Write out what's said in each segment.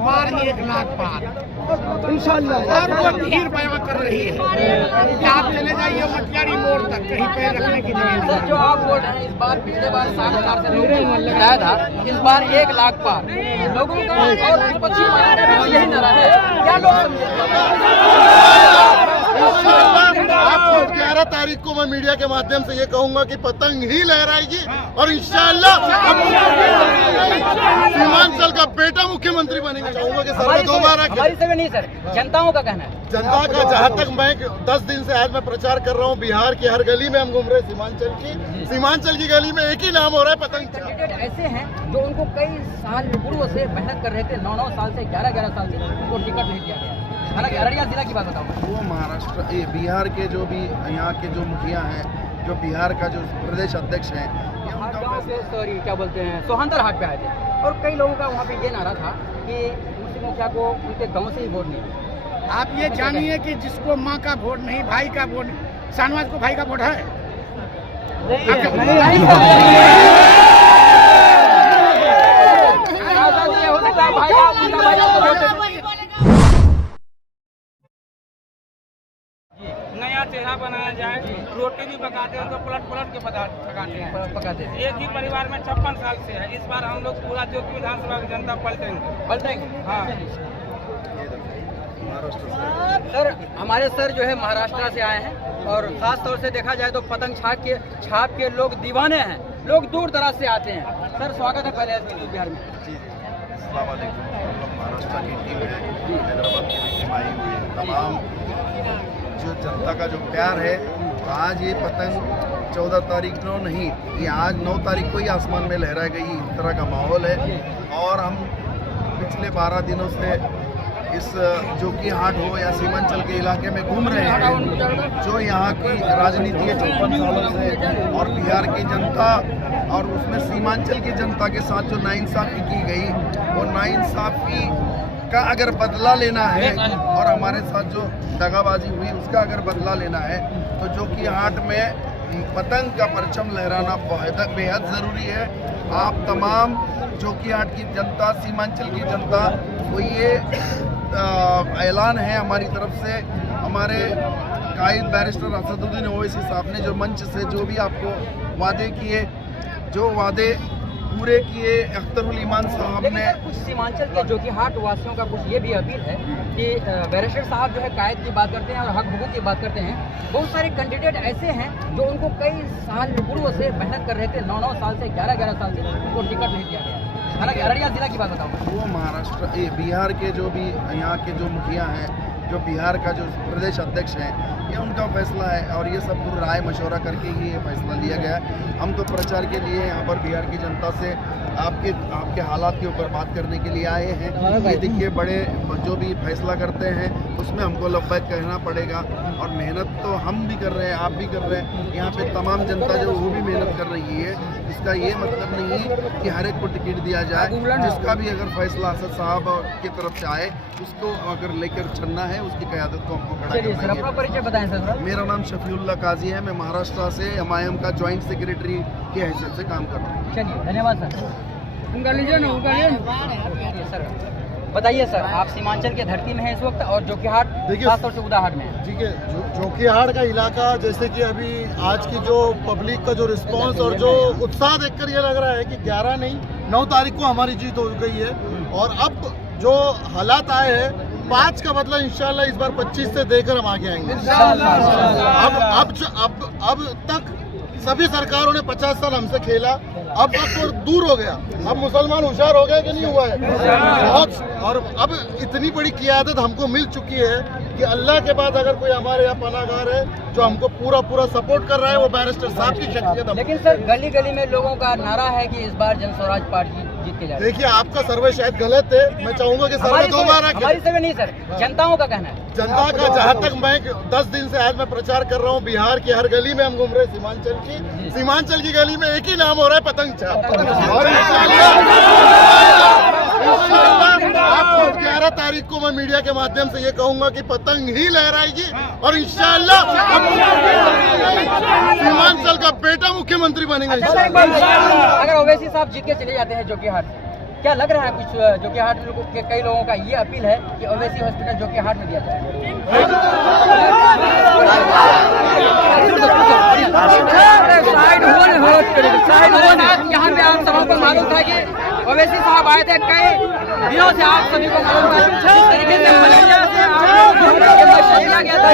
बार 1 लाख पार इंशाल्लाह। और वो भीड़ बयां कर रही है कि आप चले जाइए मटियारी मोड़ तक, कहीं पैर रखने की जगह सर जो आप बोल रहे हैं इस बार पिछले बार 7,000 से लोग लगाया था, इस बार 1 लाख पार लोगों का और पश्चिम बंगाल का भी यही नारा है। क्या लोग आपको 11 तारीख को मैं मीडिया के माध्यम से ये कहूंगा कि पतंग ही लहराएगी और इंशाल्लाह सीमांचल का बेटा मुख्यमंत्री बनेगा। चाहूंगा कि सर्वे दोबारा हमारी सर्वे नहीं सर, जनताओं का कहना है। जनता का जहाँ तक मैं 10 दिन से आज मैं प्रचार कर रहा हूँ, बिहार की हर गली में हम घूम रहे हैं। सीमांचल की गली में एक ही नाम हो रहा है पतंग। कैंडिडेट ऐसे हैं जो उनको कई साल पूर्व से मेहनत कर रहे थे, 9-9 साल से 11-11 साल से उनको टिकट नहीं दिया गया। हालांकि अररिया जिला की बात बताऊँ, वो महाराष्ट्र बिहार के जो भी यहाँ के जो मुखिया हैं, जो बिहार का जो प्रदेश अध्यक्ष हैं, सॉरी क्या बोलते हैं, सोहंतर हाट पे आए थे और कई लोगों का वहाँ पे ये नारा था कि मुस्लिम मुखिया को उनके गांव से ही वोट नहीं मिला। आप ये जानिए कि जिसको माँ का वोट नहीं, भाई का वोट, शाहनवाज को भाई का वोट है। नया चेहरा बनाया जाए, रोटी भी पकाते हैं तो पलट के पकाते हैं। एक ही परिवार में 56 साल से है। इस बार हम लोग पूरा जोकी विधानसभा की जनता पलटेंगे। हाँ सर हमारे सर जो है महाराष्ट्र से आए हैं और खास तौर से देखा जाए तो पतंग छाप के लोग दीवाने हैं, लोग दूर दराज से आते हैं। सर स्वागत है पहले एसबी न्यूज़ बिहार में। जी अस्सलाम वालेकुम। हम लोग महाराष्ट्र की टीम है, हैदराबाद की टीम आई हुई है। तमाम जो जनता का जो प्यार है, तो आज ये पतंग 14 तारीख को नहीं, ये आज 9 तारीख को ही आसमान में लहरा गई, इस तरह का माहौल है। और हम पिछले 12 दिनों से इस जोकी हाट हो या सीमांचल के इलाके में घूम रहे हैं। जो यहाँ की राजनीति है 54 सालों से, और बिहार की जनता और उसमें सीमांचल की जनता के साथ जो नाइंसाफ़ी की गई, वो नाइंसाफ़ी का अगर बदला लेना है और हमारे साथ जो दगाबाजी हुई उसका अगर बदला लेना है, तो जोकी हाट में पतंग का परचम लहराना बेहद ज़रूरी है। आप तमाम जोकी हाट की जनता, सीमांचल की जनता को ये ऐलान है हमारी तरफ से, हमारे कायद बैरिस्टर असदुद्दीन ओवैसी साहब ने जो मंच से जो भी आपको वादे किए, जो वादे पूरे किए, अख्तरुल ईमान साहब ने। कुछ सीमांचल के जोकी हाट वासियों का कुछ ये भी अपील है कि बैरिस्टर साहब जो है कायद की बात करते हैं और हक हुकूक की बात करते हैं। बहुत सारे कैंडिडेट ऐसे हैं जो उनको कई साल पूर्व से मेहनत कर रहे थे, 9-9 साल से 11-11 साल से उनको टिकट नहीं दिया गया। हालांकि अररिया जिला की बात बताऊँ, वो महाराष्ट्र बिहार के जो भी यहाँ के जो मुखिया हैं, जो बिहार का जो प्रदेश अध्यक्ष हैं, ये उनका फैसला है और ये सब राय मशवरा करके ही ये फैसला लिया गया है। हम तो प्रचार के लिए यहाँ पर बिहार की जनता से आपके हालात के ऊपर बात करने के लिए आए हैं। ये देखिए, बड़े जो भी फैसला करते हैं उसमें हमको लब्बैक कहना पड़ेगा, और मेहनत तो हम भी कर रहे हैं, आप भी कर रहे हैं। यहाँ पे तमाम जनता जो वो भी मेहनत कर रही है। इसका ये मतलब नहीं कि हर एक को टिकट दिया जाए। जिसका भी अगर फैसला असद साहब की तरफ से आए, उसको अगर लेकर चलना है, उसकी क़यादत को हमको खड़ा करना है। अपना परिचय बताएं सर। मेरा नाम शफीउल्लाह काजी है, मैं महाराष्ट्र से एमआईएम का जॉइंट सेक्रेटरी की हैसियत से काम कर रहा हूँ। चलिए धन्यवाद सर। सर बताइए सर, आप सीमांचल के धरती में हैं इस वक्त और जोकी हाट खासतौर से उदा हाट में है। ठीक है, जोकी हाट का इलाका, जैसे कि अभी आज की जो पब्लिक का जो रिस्पांस और जो उत्साह देखकर ये लग रहा है कि 11 नहीं 9 तारीख को हमारी जीत हो गई है। और अब जो हालात आए हैं, 5 का बदला इंशाल्लाह इस बार 25 से देकर हम आगे आएंगे। अब तक सभी सरकारों ने 50 साल हमसे खेला, अब वो दूर हो गया। अब मुसलमान होशियार हो गए कि नहीं हुआ है बहुत। और अब इतनी बड़ी क़ियादत हमको मिल चुकी है कि अल्लाह के बाद अगर कोई हमारे यहाँ पनाहगार है जो हमको पूरा सपोर्ट कर रहा है, वो बैरिस्टर साहब की शख्सियत। लेकिन सर गली गली में लोगों का नारा है कि इस बार जन स्वराज पार्टी जीत के जाए। देखिए, आपका सर्वे शायद गलत है, मैं चाहूंगा कि सर्वे दोबारा। हमारी सर्वे नहीं सर, जनताओं का कहना है। जनता का, जहाँ तक मैं 10 दिन से आज मैं प्रचार कर रहा हूँ, बिहार की हर गली में हम घूम रहे हैं। सीमांचल की गली में एक ही नाम हो रहा है पतंग छाप। और आपको 11 तारीख को मैं मीडिया के माध्यम से ये कहूंगा कि पतंग ही लहराएगी और इंशाल्लाह सीमांचल का बेटा मुख्यमंत्री बनेगा। अगर ओवैसी साहब जीत के चले जाते हैं जोकी हाट, क्या लग रहा है कुछ जो कि हाट के कई लोगों का ये अपील है कि ओवैसी हॉस्पिटल जो कि हाट में दिया जाए? यहाँ पे आप सबको मालूम था कि ओवैसी साहब आए थे, कई दिनों से आप सभी को मालूम था जिस तरीके से मलेरिया से दिया गया था,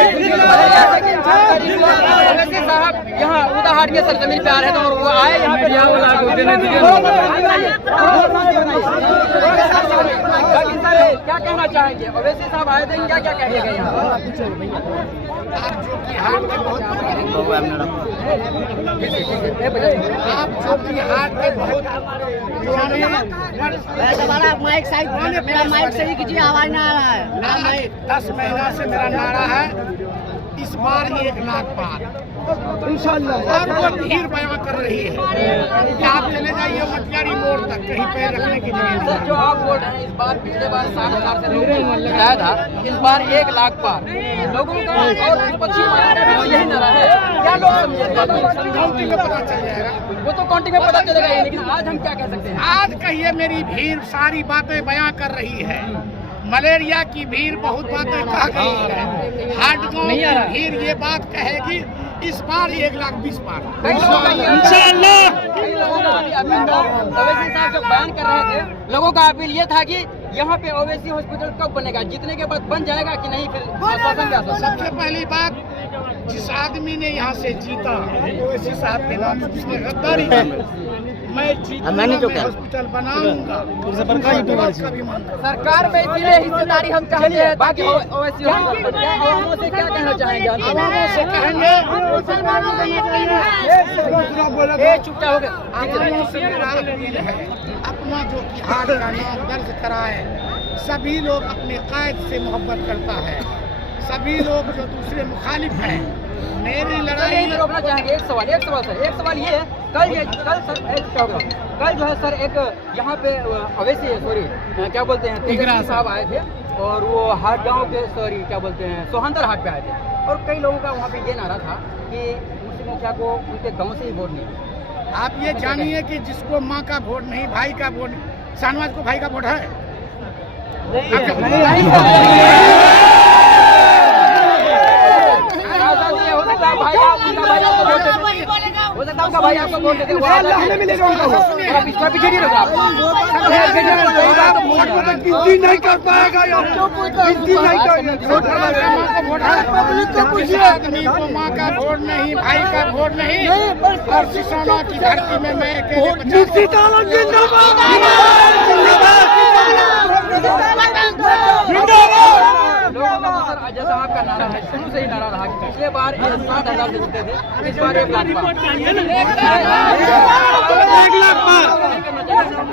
ओवैसी साहब यहाँ उदाहाट के सरजमीन पे आ रहे थे और वो आए यहाँ पे क्या कहना चाहेंगे? ओवैसी साहब आए थे, क्या क्या कहेंगे यहाँ? आप जो कि हाट के बहुत माइक साइड मेरा माइक सही कीजिए, आवाज ना आ रहा है। ना नहीं, 10 महीना से मेरा नारा है इस बार 1 लाख पार इंशाल्लाह। आपको भीड़ बयां कर रही है कि आप चले जाइए मटियारी मोड़ तक, कहीं पैर रखने की जगह सर नहीं। जो आप बोल रहे हैं इस बार पिछले बार 60,000 से लोगों ने लगाया था, इस बार 1 लाख पार लोगों का और विपक्षी पार्टी का भी यही नारा है। क्या लोग समझे? काउंटिंग में पता चल जाएगा। वो तो काउंटिंग में पता चलेगा ही, लेकिन आज हम क्या कह सकते हैं? आज कहिए मेरी भीड़ सारी बातें बयां कर रही है। मलेरिया की भीड़ बहुत बातें कह गई है। हाट गाँव की भीड़ ये बात कहेगी इस बार 1,20,000 पार। कई लोगों का अभी अपील था, ओवैसी साहब जो बयान कर रहे थे, लोगों का अपील ये था कि यहाँ पे ओवैसी हॉस्पिटल कब बनेगा, जीतने के बाद बन जाएगा कि नहीं, फिर आश्वासन क्या? सबसे पहली बात, जिस आदमी ने यहाँ से जीता ओवैसी साहब के नाम से उसने गद्दारी की। मैं जीतूंगा, हॉस्पिटल बनाऊंगा, कभी मन सरकार में इसीलिए हिस्सेदारी हम चाहते हैं, बाकी ओवैसी आवामों से क्या कहना चाहेंगे? आवामों से कहेंगे चुपचाप हो गए। आवामों से मेरा अपील है, अपना जो कि हाट का नाम दर्ज कराए। सभी लोग अपने कायद से मोहब्बत करता है, सभी लोग जो दूसरे मुखालिफ हैं। मेरी लड़ाई में रोकना चाहेंगे। एक सवाल सर, एक सवाल ये है, कल जो है सर एक यहाँ पे ओवैसी क्या बोलते हैं तेजस्वी साहब आए थे और वो हाट गांव के क्या बोलते हैं सोहंदर हाट पे आए थे और कई लोगों का वहाँ पे ये नारा था कि मुस्लिम मुखिया को उनके गाँव से ही वोट नहीं। आप ये जानिए कि जिसको माँ का वोट नहीं, भाई का वोट नहीं, शाहनवाज को भाई का वोट है? हो सकता है उनका भाई आपको वोट देते गिनती नहीं कर पाएगा, गिनती नहीं आदमी को माँ का वोट नहीं, भाई का वोट नहीं, और सिसोना की धरती में मैं जैसा आपका नारा है, शुरू से ही नारा रहा कि पिछले बार 60,000 से जीते थे, इस बार 1 लाख पार।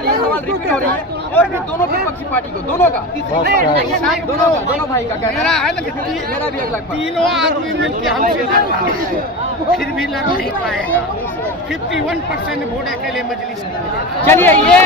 ये सवाल रिपीट हो रही है और भी दोनों विपक्षी पार्टी को, दोनों का दोनों भाई का मेरा है ना, मेरा भी 1 लाख पार। तीनों आदमी मिलकर हमसे लड़ रहा है, फिर भी लड़ नहीं पाएगा। 51% वोट अकेले मजलिस में। चलिए ये